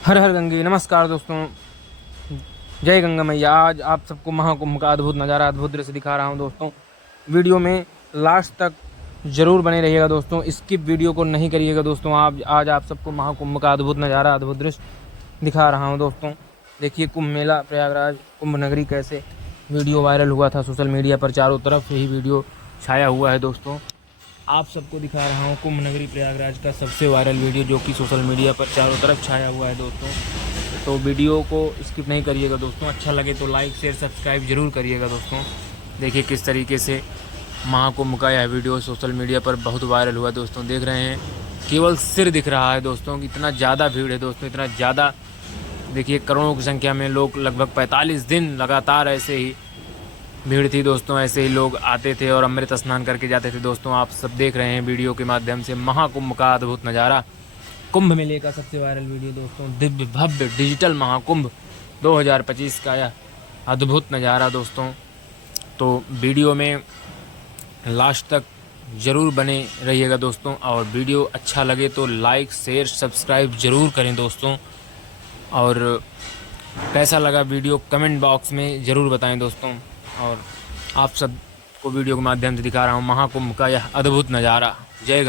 हर हर गंगे। नमस्कार दोस्तों, जय गंगा मैया। आज आप सबको महाकुंभ का अद्भुत नज़ारा, अद्भुत दृश्य दिखा रहा हूं दोस्तों। वीडियो में लास्ट तक जरूर बने रहिएगा दोस्तों, स्किप वीडियो को नहीं करिएगा दोस्तों। आज आप सबको महाकुंभ का अद्भुत नज़ारा, अद्भुत दृश्य दिखा रहा हूं दोस्तों। देखिए कुंभ मेला, प्रयागराज कुंभ नगरी कैसे वीडियो वायरल हुआ था सोशल मीडिया पर, चारों तरफ यही वीडियो छाया हुआ है दोस्तों। आप सबको दिखा रहा हूँ कुंभ नगरी प्रयागराज का सबसे वायरल वीडियो, जो कि सोशल मीडिया पर चारों तरफ छाया हुआ है दोस्तों। तो वीडियो को स्किप नहीं करिएगा दोस्तों। अच्छा लगे तो लाइक शेयर सब्सक्राइब जरूर करिएगा दोस्तों। देखिए किस तरीके से महाकुंभ का यह वीडियो सोशल मीडिया पर बहुत वायरल हुआ दोस्तों। देख रहे हैं केवल सिर दिख रहा है दोस्तों, इतना ज़्यादा भीड़ है दोस्तों, इतना ज़्यादा। देखिए करोड़ों की संख्या में लोग, लगभग 45 दिन लगातार ऐसे ही भीड़ थी दोस्तों। ऐसे ही लोग आते थे और अमृत स्नान करके जाते थे दोस्तों। आप सब देख रहे हैं वीडियो के माध्यम से महाकुंभ का अद्भुत नज़ारा, कुंभ मेले का सबसे वायरल वीडियो दोस्तों। दिव्य भव्य डिजिटल महाकुंभ 2025 का यह अद्भुत नज़ारा दोस्तों। तो वीडियो में लास्ट तक ज़रूर बने रहिएगा दोस्तों, और वीडियो अच्छा लगे तो लाइक शेयर सब्सक्राइब ज़रूर करें दोस्तों। और कैसा लगा वीडियो कमेंट बॉक्स में ज़रूर बताएं दोस्तों। और आप सब को वीडियो के माध्यम से दिखा रहा हूँ महाकुंभ का यह अद्भुत नज़ारा। जय गंगा।